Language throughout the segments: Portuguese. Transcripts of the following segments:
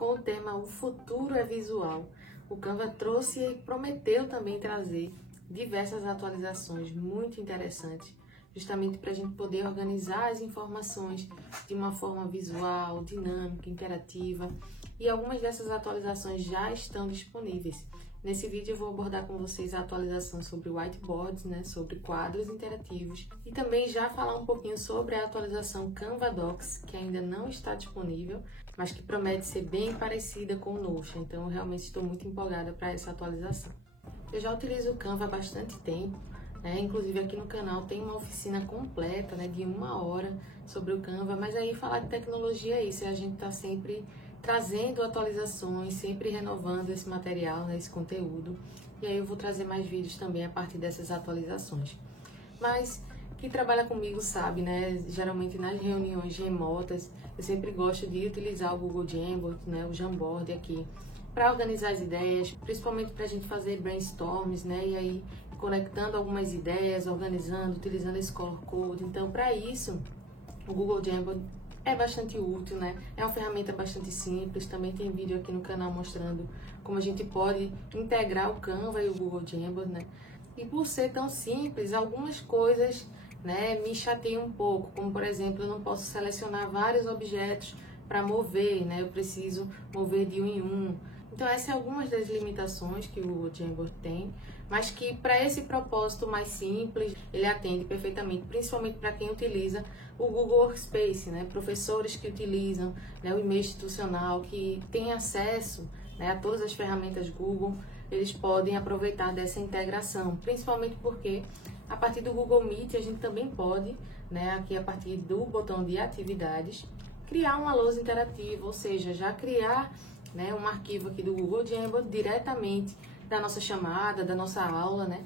com o tema O Futuro é Visual. O Canva trouxe e prometeu também trazer diversas atualizações muito interessantes, justamente para a gente poder organizar as informações de uma forma visual, dinâmica, interativa. E algumas dessas atualizações já estão disponíveis. Nesse vídeo eu vou abordar com vocês a atualização sobre whiteboards, sobre quadros interativos, e também já falar um pouquinho sobre a atualização Canva Docs, que ainda não está disponível, mas que promete ser bem parecida com o Notion. Então eu realmente estou muito empolgada para essa atualização. Eu já utilizo o Canva há bastante tempo, inclusive aqui no canal tem uma oficina completa de 1 hora sobre o Canva, mas aí falar de tecnologia é isso, a gente está sempre trazendo atualizações, sempre renovando esse material, esse conteúdo, e aí eu vou trazer mais vídeos também a partir dessas atualizações. Mas quem trabalha comigo sabe, geralmente nas reuniões remotas, eu sempre gosto de utilizar o Google Jamboard, o Jamboard aqui, para organizar as ideias, principalmente para a gente fazer brainstorms, e aí conectando algumas ideias, organizando, utilizando esse color code. Então, para isso, o Google Jamboard é bastante útil, É uma ferramenta bastante simples. Também tem vídeo aqui no canal mostrando como a gente pode integrar o Canva e o Google Jamboard, E por ser tão simples, algumas coisas, me chateiam um pouco, como por exemplo, eu não posso selecionar vários objetos para mover, Eu preciso mover de um em um. Então, essas são algumas das limitações que o Google Jamboard tem, mas que para esse propósito mais simples, ele atende perfeitamente, principalmente para quem utiliza o Google Workspace, Professores que utilizam o e-mail institucional, que têm acesso a todas as ferramentas Google, eles podem aproveitar dessa integração, principalmente porque a partir do Google Meet a gente também pode, aqui a partir do botão de atividades, criar uma lousa interativa, ou seja, já criar um arquivo aqui do Google Jamboard diretamente da nossa chamada, da nossa aula,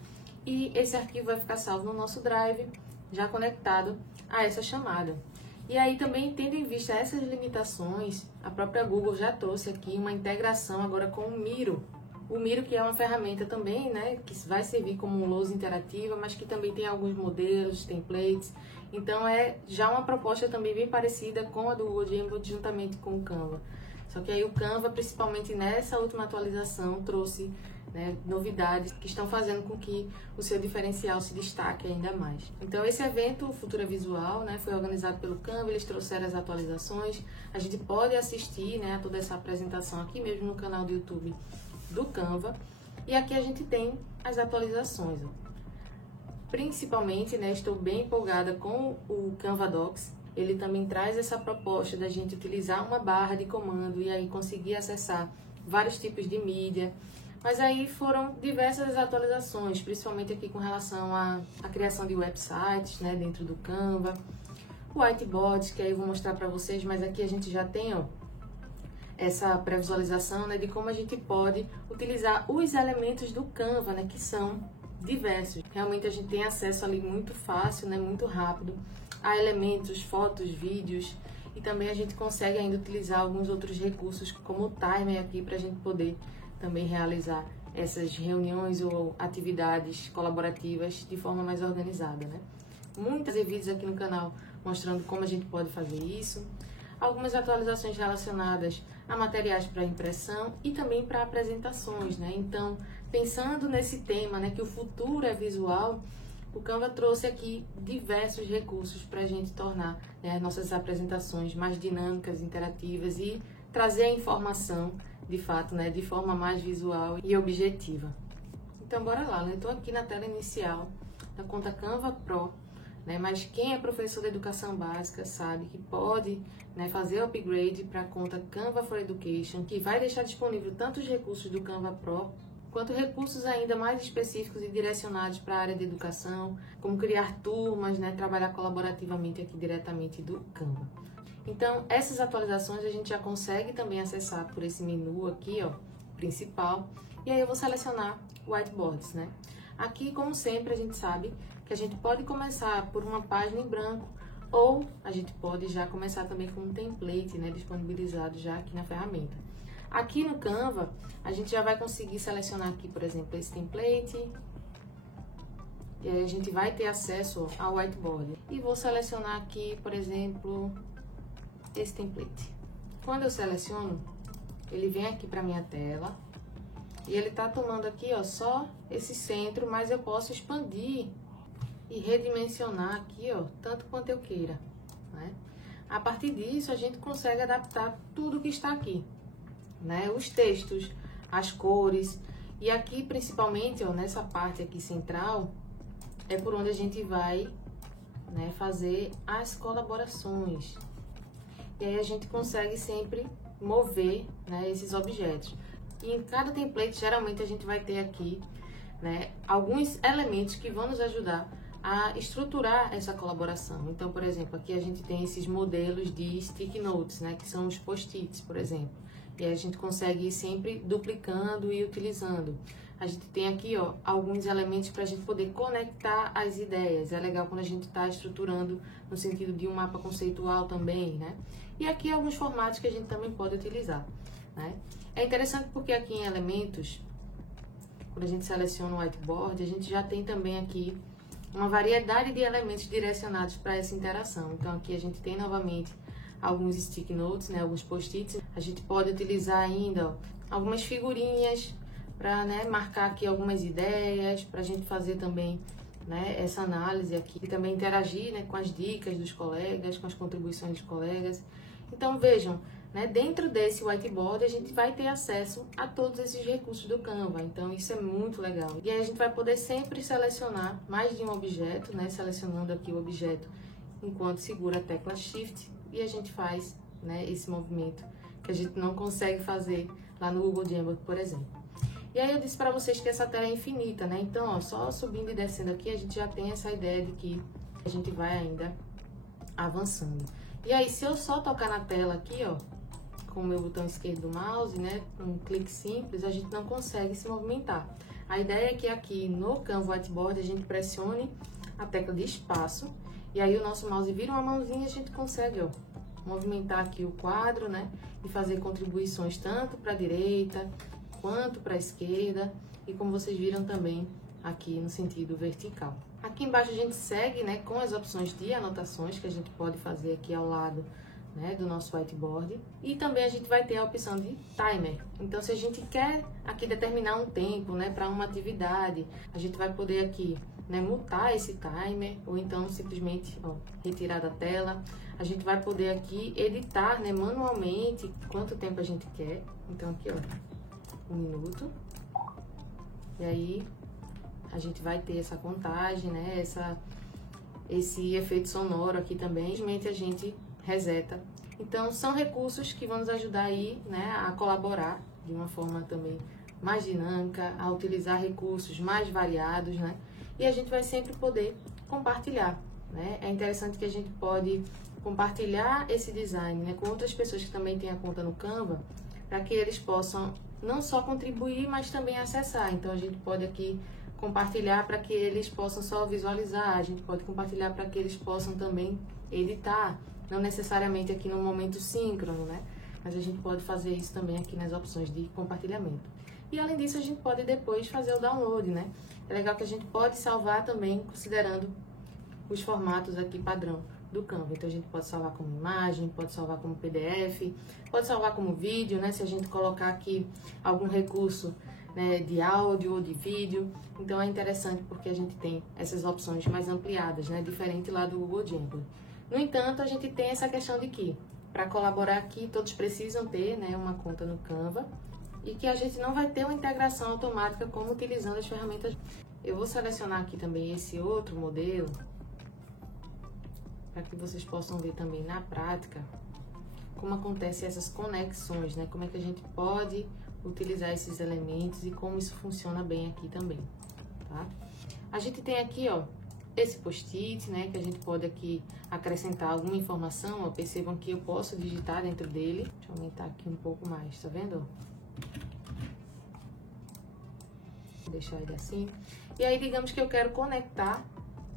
E esse arquivo vai ficar salvo no nosso Drive, já conectado a essa chamada. E aí também, tendo em vista essas limitações, a própria Google já trouxe aqui uma integração agora com o Miro. O Miro, que é uma ferramenta também, que vai servir como lousa interativa, mas que também tem alguns modelos, templates. Então é já uma proposta também bem parecida com a do Google Jamboard, juntamente com o Canva. Só que aí o Canva, principalmente nessa última atualização, trouxe novidades que estão fazendo com que o seu diferencial se destaque ainda mais. Então esse evento, o Futuro Visual, foi organizado pelo Canva, eles trouxeram as atualizações. A gente pode assistir a toda essa apresentação aqui mesmo no canal do YouTube do Canva. E aqui a gente tem as atualizações. Principalmente, estou bem empolgada com o Canva Docs. Ele também traz essa proposta da gente utilizar uma barra de comando e aí conseguir acessar vários tipos de mídia. Mas aí foram diversas atualizações, principalmente aqui com relação à criação de websites, dentro do Canva. O whiteboard, que aí eu vou mostrar para vocês, mas aqui a gente já tem, essa pré-visualização, de como a gente pode utilizar os elementos do Canva, que são diversos. Realmente a gente tem acesso ali muito fácil, muito rápido, a elementos, fotos, vídeos, e também a gente consegue ainda utilizar alguns outros recursos, como o timer aqui, para a gente poder também realizar essas reuniões ou atividades colaborativas de forma mais organizada, Muitos vídeos aqui no canal mostrando como a gente pode fazer isso. Algumas atualizações relacionadas a materiais para impressão e também para apresentações, Então, pensando nesse tema, que o futuro é visual, o Canva trouxe aqui diversos recursos para a gente tornar nossas apresentações mais dinâmicas, interativas e trazer a informação, de fato, de forma mais visual e objetiva. Então, bora lá, eu estou aqui na tela inicial da conta Canva Pro, mas quem é professor de educação básica sabe que pode fazer o upgrade para a conta Canva for Education, que vai deixar disponível tanto os recursos do Canva Pro, quanto recursos ainda mais específicos e direcionados para a área de educação, como criar turmas, trabalhar colaborativamente aqui diretamente do Canva. Então, essas atualizações a gente já consegue também acessar por esse menu aqui, principal, e aí eu vou selecionar whiteboards, Aqui, como sempre, a gente sabe que a gente pode começar por uma página em branco, ou a gente pode já começar também com um template, disponibilizado já aqui na ferramenta. Aqui no Canva, a gente já vai conseguir selecionar aqui, por exemplo, esse template. E aí a gente vai ter acesso ao whiteboard. E vou selecionar aqui, por exemplo, esse template. Quando eu seleciono, ele vem aqui para minha tela e ele tá tomando aqui, ó, só esse centro, mas eu posso expandir e redimensionar aqui, ó, tanto quanto eu queira, né? A partir disso, a gente consegue adaptar tudo que está aqui, né? Os textos, as cores, e aqui, principalmente, ó, nessa parte aqui central, é por onde a gente vai, né, fazer as colaborações. E aí a gente consegue sempre mover, né, esses objetos. E em cada template, geralmente, a gente vai ter aqui, né, alguns elementos que vão nos ajudar a estruturar essa colaboração. Então, por exemplo, aqui a gente tem esses modelos de stick notes, né, que são os post-its, por exemplo. E aí a gente consegue ir sempre duplicando e utilizando. A gente tem aqui, ó, alguns elementos para a gente poder conectar as ideias. É legal quando a gente está estruturando no sentido de um mapa conceitual também, né? E aqui alguns formatos que a gente também pode utilizar, né? É interessante porque aqui em elementos, quando a gente seleciona o whiteboard, a gente já tem também aqui uma variedade de elementos direcionados para essa interação. Então aqui a gente tem novamente alguns stick notes, né, alguns post-its. A gente pode utilizar ainda, ó, algumas figurinhas para, né, marcar aqui algumas ideias, para a gente fazer também, né, essa análise aqui e também interagir, né, com as dicas dos colegas, com as contribuições dos colegas. Então vejam, né, dentro desse whiteboard a gente vai ter acesso a todos esses recursos do Canva, então isso é muito legal. E aí a gente vai poder sempre selecionar mais de um objeto, né, selecionando aqui o objeto enquanto segura a tecla Shift e a gente faz, né, esse movimento que a gente não consegue fazer lá no Google Jamboard, por exemplo. E aí eu disse para vocês que essa tela é infinita, né? Então, ó, só subindo e descendo aqui a gente já tem essa ideia de que a gente vai ainda avançando. E aí, se eu só tocar na tela aqui, ó, com o meu botão esquerdo do mouse, né, um clique simples, a gente não consegue se movimentar. A ideia é que aqui no Canva Whiteboard a gente pressione a tecla de espaço e aí o nosso mouse vira uma mãozinha e a gente consegue, ó, movimentar aqui o quadro, né, e fazer contribuições tanto para a direita quanto para a esquerda e como vocês viram também aqui no sentido vertical. Aqui embaixo a gente segue, né, com as opções de anotações que a gente pode fazer aqui ao lado, né, do nosso whiteboard. E também a gente vai ter a opção de timer. Então, se a gente quer aqui determinar um tempo, né, para uma atividade, a gente vai poder aqui, né, mutar esse timer ou então simplesmente, ó, retirar da tela. A gente vai poder aqui editar, né, manualmente quanto tempo a gente quer. Então, aqui, ó, 1 minuto. E aí a gente vai ter essa contagem, né, esse efeito sonoro aqui também. Simplesmente a gente reseta. Então, são recursos que vão nos ajudar aí, né, a colaborar de uma forma também mais dinâmica, a utilizar recursos mais variados, né? E a gente vai sempre poder compartilhar, né? É interessante que a gente pode compartilhar esse design, né, com outras pessoas que também têm a conta no Canva, para que eles possam não só contribuir, mas também acessar. Então, a gente pode aqui compartilhar para que eles possam só visualizar, a gente pode compartilhar para que eles possam também editar, não necessariamente aqui no momento síncrono, né? Mas a gente pode fazer isso também aqui nas opções de compartilhamento. E além disso, a gente pode depois fazer o download, né? É legal que a gente pode salvar também considerando os formatos aqui padrão do Canva. Então, a gente pode salvar como imagem, pode salvar como PDF, pode salvar como vídeo, né? Se a gente colocar aqui algum recurso, né, de áudio ou de vídeo. Então, é interessante porque a gente tem essas opções mais ampliadas, né? Diferente lá do Google Jamboard. No entanto, a gente tem essa questão de que, para colaborar aqui, todos precisam ter, né, uma conta no Canva e que a gente não vai ter uma integração automática como utilizando as ferramentas. Eu vou selecionar aqui também esse outro modelo para que vocês possam ver também na prática como acontecem essas conexões, né? Como é que a gente pode utilizar esses elementos e como isso funciona bem aqui também, tá? A gente tem aqui, ó, esse post-it, né, que a gente pode aqui acrescentar alguma informação, ó, percebam que eu posso digitar dentro dele. Deixa eu aumentar aqui um pouco mais, tá vendo? Vou deixar ele assim. E aí, digamos que eu quero conectar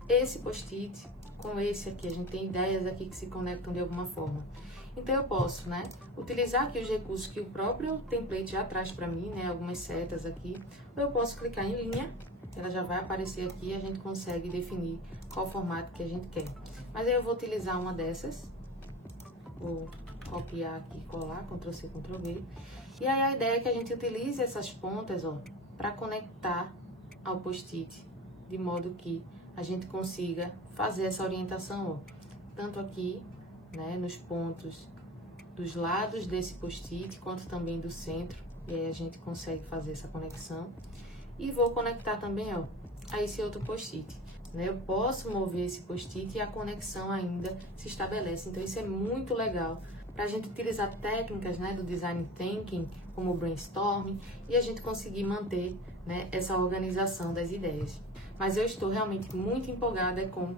esse post-it com esse aqui. A gente tem ideias aqui que se conectam de alguma forma. Então, eu posso, né, utilizar aqui os recursos que o próprio template já traz para mim, né, algumas setas aqui. Ou eu posso clicar em linha, ela já vai aparecer aqui e a gente consegue definir qual formato que a gente quer. Mas aí eu vou utilizar uma dessas, vou copiar aqui e colar, Ctrl+C, Ctrl+V. E aí a ideia é que a gente utilize essas pontas, ó, para conectar ao post-it, de modo que a gente consiga fazer essa orientação, ó, tanto aqui, né, nos pontos dos lados desse post-it, quanto também do centro, e aí a gente consegue fazer essa conexão. E vou conectar também, ó, a esse outro post-it, né? Eu posso mover esse post-it e a conexão ainda se estabelece. Então isso é muito legal para a gente utilizar técnicas, né, do design thinking, como o brainstorming, e a gente conseguir manter, né, essa organização das ideias. Mas eu estou realmente muito empolgada com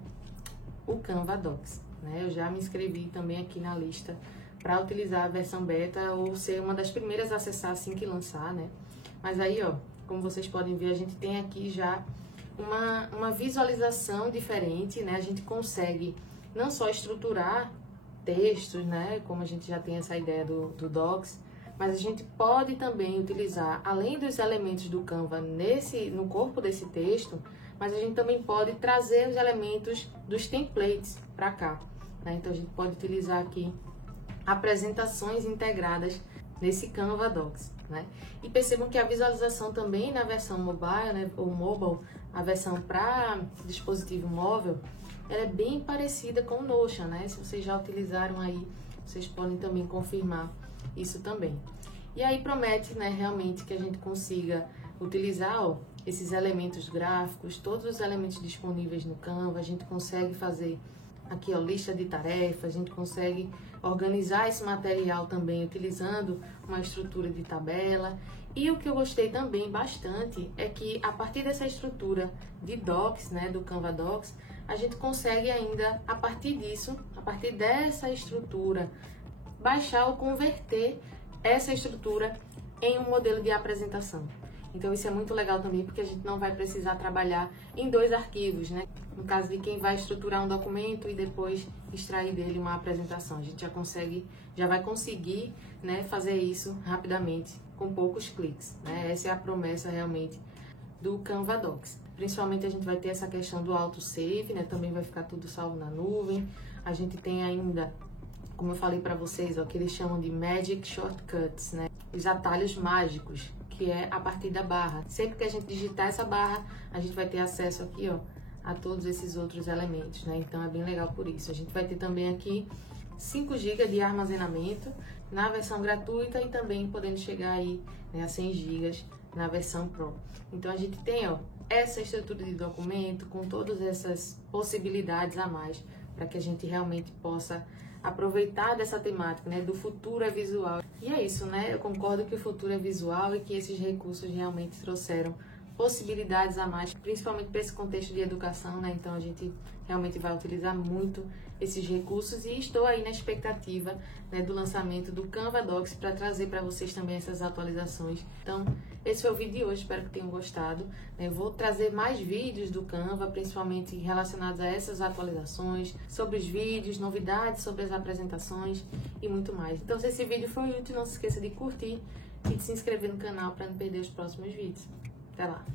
o Canva Docs, né? Eu já me inscrevi também aqui na lista para utilizar a versão beta ou ser uma das primeiras a acessar assim que lançar, né? Mas aí, ó, como vocês podem ver, a gente tem aqui já uma visualização diferente, né? A gente consegue não só estruturar textos, né? Como a gente já tem essa ideia do Docs, mas a gente pode também utilizar, além dos elementos do Canva no corpo desse texto, mas a gente também pode trazer os elementos dos templates para cá, né? Então a gente pode utilizar aqui apresentações integradas nesse Canva Docs, né? E percebam que a visualização também na versão mobile, né, ou mobile, a versão para dispositivo móvel, ela é bem parecida com o Notion, né? Se vocês já utilizaram aí, vocês podem também confirmar isso também. E aí promete, né, realmente que a gente consiga utilizar, ó, esses elementos gráficos, todos os elementos disponíveis no Canva, a gente consegue fazer aqui, ó, lista de tarefas, a gente consegue organizar esse material também utilizando uma estrutura de tabela. E o que eu gostei também bastante é que a partir dessa estrutura de Docs, né, do Canva Docs, a gente consegue ainda, a partir disso, a partir dessa estrutura, baixar ou converter essa estrutura em um modelo de apresentação. Então isso é muito legal também, porque a gente não vai precisar trabalhar em dois arquivos, né? No caso de quem vai estruturar um documento e depois extrair dele uma apresentação. A gente já vai conseguir, né, fazer isso rapidamente, com poucos cliques, né? Essa é a promessa realmente do Canva Docs. Principalmente a gente vai ter essa questão do autosave, né? Também vai ficar tudo salvo na nuvem. A gente tem ainda, como eu falei para vocês, ó, que eles chamam de Magic Shortcuts, né? Os atalhos mágicos, que é a partir da barra. Sempre que a gente digitar essa barra, a gente vai ter acesso aqui, ó, a todos esses outros elementos, né? Então é bem legal por isso. A gente vai ter também aqui 5 GB de armazenamento na versão gratuita e também podendo chegar aí, né, a 100 GB na versão Pro. Então a gente tem, ó, essa estrutura de documento com todas essas possibilidades a mais para que a gente realmente possa aproveitar dessa temática, né, do futuro é visual. E é isso, né? Eu concordo que o futuro é visual e que esses recursos realmente trouxeram possibilidades a mais, principalmente para esse contexto de educação, né? Então a gente realmente vai utilizar muito esses recursos e estou aí na expectativa, né, do lançamento do Canva Docs para trazer para vocês também essas atualizações. Então, esse foi o vídeo de hoje, espero que tenham gostado. Eu vou trazer mais vídeos do Canva, principalmente relacionados a essas atualizações, sobre os vídeos, novidades sobre as apresentações e muito mais. Então, se esse vídeo foi útil, não se esqueça de curtir e de se inscrever no canal para não perder os próximos vídeos. Até lá!